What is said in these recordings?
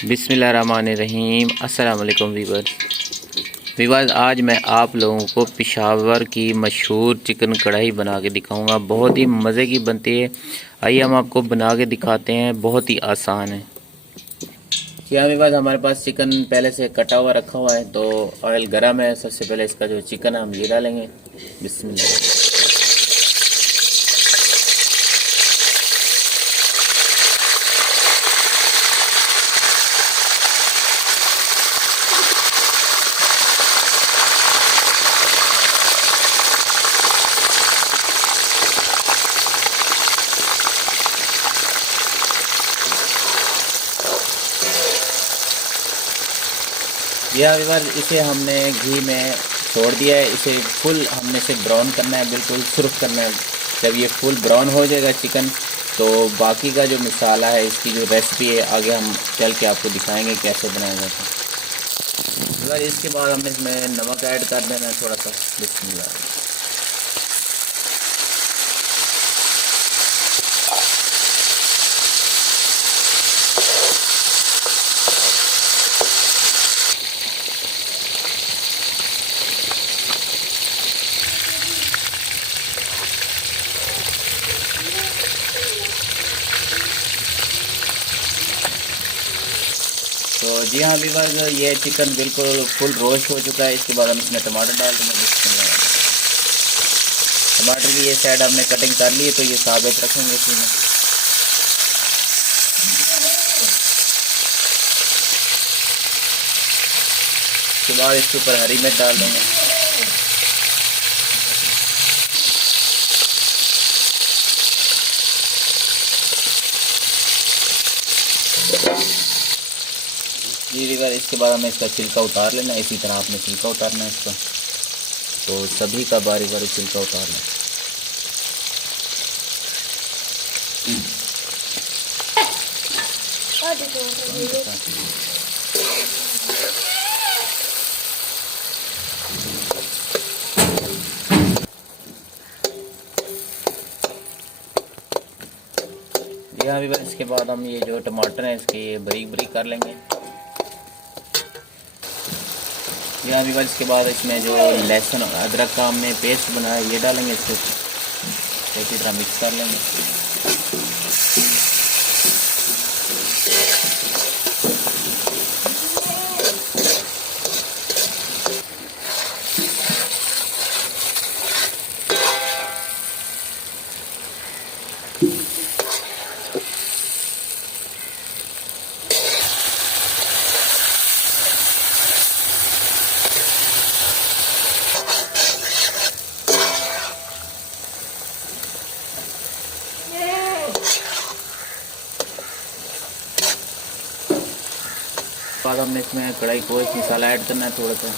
बिस्मिल्लाहिर्रहमानिर्रहीम। अस्सलाम वालेकुम वीवर्स, आज मैं आप लोगों को पेशावर की मशहूर चिकन कढ़ाई बना के दिखाऊंगा। बहुत ही मज़े की बनती है। आइए हम आपको बना के दिखाते हैं। बहुत ही आसान है। जी हाँ वीवर्स, हमारे पास चिकन पहले से कटा हुआ रखा हुआ है। तो ऑयल गर्म है। सबसे पहले इसका जो चिकन है हम ये डालेंगे। बिस्मिल्लाह। यह वीवर इसे हमने घी में छोड़ दिया है। इसे फुल हमने इसे ब्राउन करना है, बिल्कुल सुर्ख करना है। जब ये फुल ब्राउन हो जाएगा चिकन, तो बाकी का जो मसाला है, इसकी जो रेसिपी है, आगे हम चल के आपको दिखाएंगे कैसे बनाया जाता है। वीवर इसके बाद हमने इसमें नमक ऐड कर देना है थोड़ा सा। बिस्मिल्लाह। तो जी हाँ वीवर्स, ये चिकन बिल्कुल फुल रोस्ट हो चुका है। इसके बाद हम इसमें टमाटर डाल देंगे। टमाटर की ये साइड हमने कटिंग कर ली है, तो ये साबित रखेंगे इसी में। इसके बाद इसके ऊपर हरी मिर्च डाल देंगे। जी वीवर, इसके बाद हमें इसका छिलका उतार लेना है। इसी तरह आपने छिलका उतारना है इसका। तो सभी का बारी बारी छिलका उतारना है। हाँ वीवर, इसके बाद हम ये जो टमाटर है इसके ये बारीक बारीक कर लेंगे। यहाँ वीवर, इसके बाद इसमें जो लहसुन और अदरक का हमने पेस्ट बनाया ये डालेंगे। इसको अच्छी तरह मिक्स कर लेंगे। बाद हमने इसमें कढ़ाई को मसाला ऐड करना है। थोड़ा सा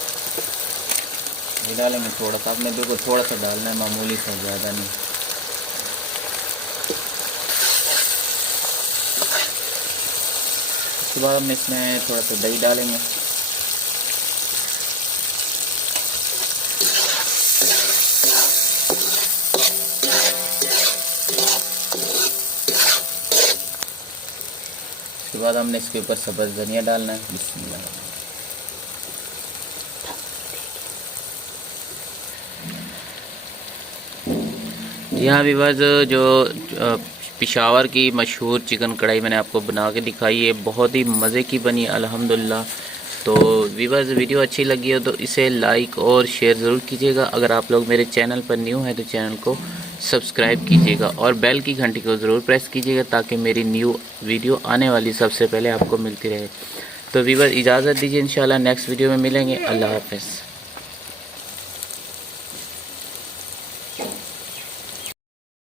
ये डालेंगे। थोड़ा सा आपने बिल्कुल थोड़ा सा डालना है, मामूली सा, ज़्यादा नहीं। उसके बाद हमने इसमें थोड़ा सा दही डालेंगे। उसके बाद हमने इसके ऊपर सब्ज़ धनिया डालना है। बिस्मिल्लाह। जी हाँ वीवर्स, जो पेशावर की मशहूर चिकन कढ़ाई मैंने आपको बना के दिखाई है, बहुत ही मज़े की बनी अल्हम्दुलिल्लाह। तो वीवर्स, वीडियो अच्छी लगी हो तो इसे लाइक और शेयर ज़रूर कीजिएगा। अगर आप लोग मेरे चैनल पर न्यू हैं तो चैनल को सब्सक्राइब कीजिएगा और बेल की घंटी को ज़रूर प्रेस कीजिएगा, ताकि मेरी न्यू वीडियो आने वाली सबसे पहले आपको मिलती रहे। तो वीवर्स, इजाज़त दीजिए। इंशाल्लाह नेक्स्ट वीडियो में मिलेंगे। अल्लाह हाफ़िज़।